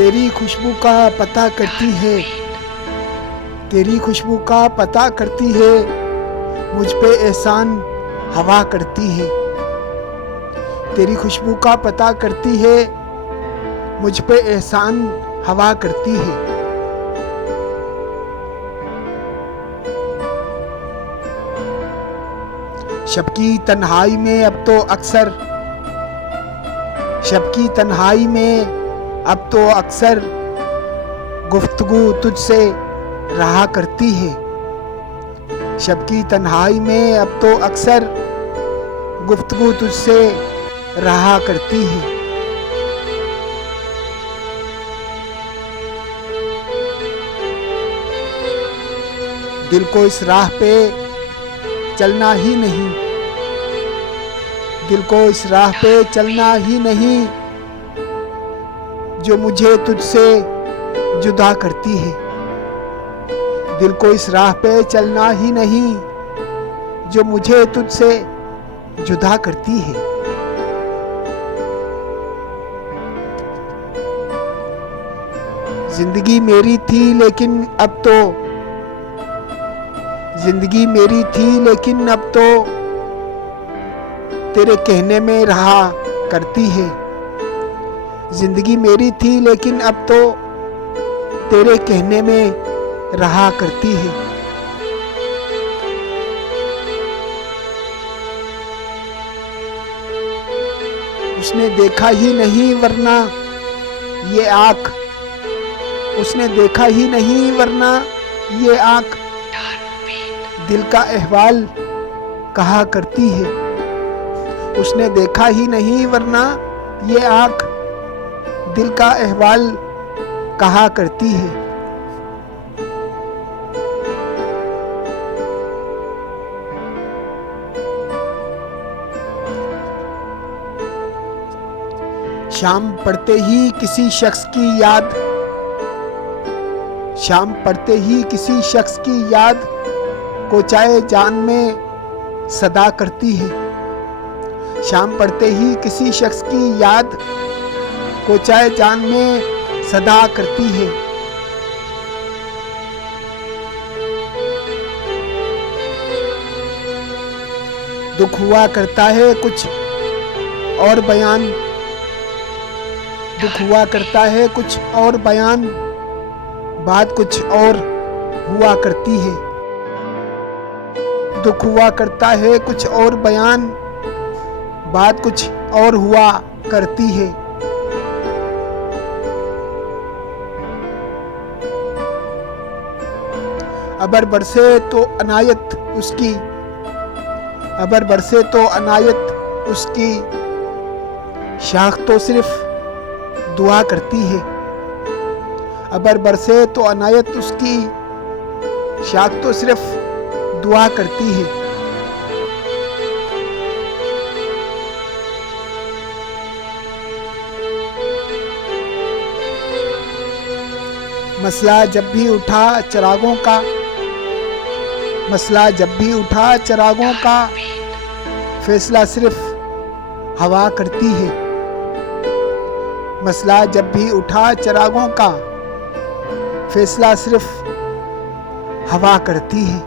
तेरी खुशबू का पता करती है, तेरी खुशबू का पता करती है, मुझ पे एहसान हवा करती है। तेरी खुशबू का पता करती है, मुझ पे एहसान हवा करती है। शब की तन्हाई में अब तो अक्सर, शब की तन्हाई में अब तो अक्सर गुफ्तगू तुझसे रहा करती है। शब की तन्हाई में अब तो अक्सर गुफ्तगू तुझसे रहा करती है। दिल को इस राह पे चलना ही नहीं, दिल को इस राह पे चलना ही नहीं, जो मुझे तुझसे जुदा करती है। दिल को इस राह पे चलना ही नहीं, जो मुझे तुझसे जुदा करती है। जिंदगी मेरी थी लेकिन अब तो, जिंदगी मेरी थी लेकिन अब तो तेरे कहने में रहा करती है। जिंदगी मेरी थी लेकिन अब तो तेरे कहने में रहा करती है। उसने देखा ही नहीं वरना ये आँख, उसने देखा ही नहीं वरना ये आँख दिल का अहवाल कहा करती है। उसने देखा ही नहीं वरना ये आँख दिल का अहवाल कहा करती है। शाम पड़ते ही किसी शख्स की याद, शाम पड़ते ही किसी शख्स की याद को चाहे जान में सदा करती है। शाम पड़ते ही किसी शख्स की याद को चाहे जान में सदा करती है। दुख हुआ करता है कुछ और बयान, दुख हुआ करता है कुछ और बयान, बात कुछ और हुआ करती है। दुख हुआ करता है कुछ और बयान, बात कुछ और हुआ करती है। अबर बरसे तो अनायत उसकी, अबर बरसे तो अनायत उसकी, शाख तो सिर्फ दुआ करती है। अबर बरसे तो अनायत उसकी, शाख तो सिर्फ दुआ करती है। मसला जब भी उठा चिरागों का, मसला जब भी उठा चिरागों का, फैसला सिर्फ हवा करती है। मसला जब भी उठा चिरागों का, फैसला सिर्फ हवा करती है।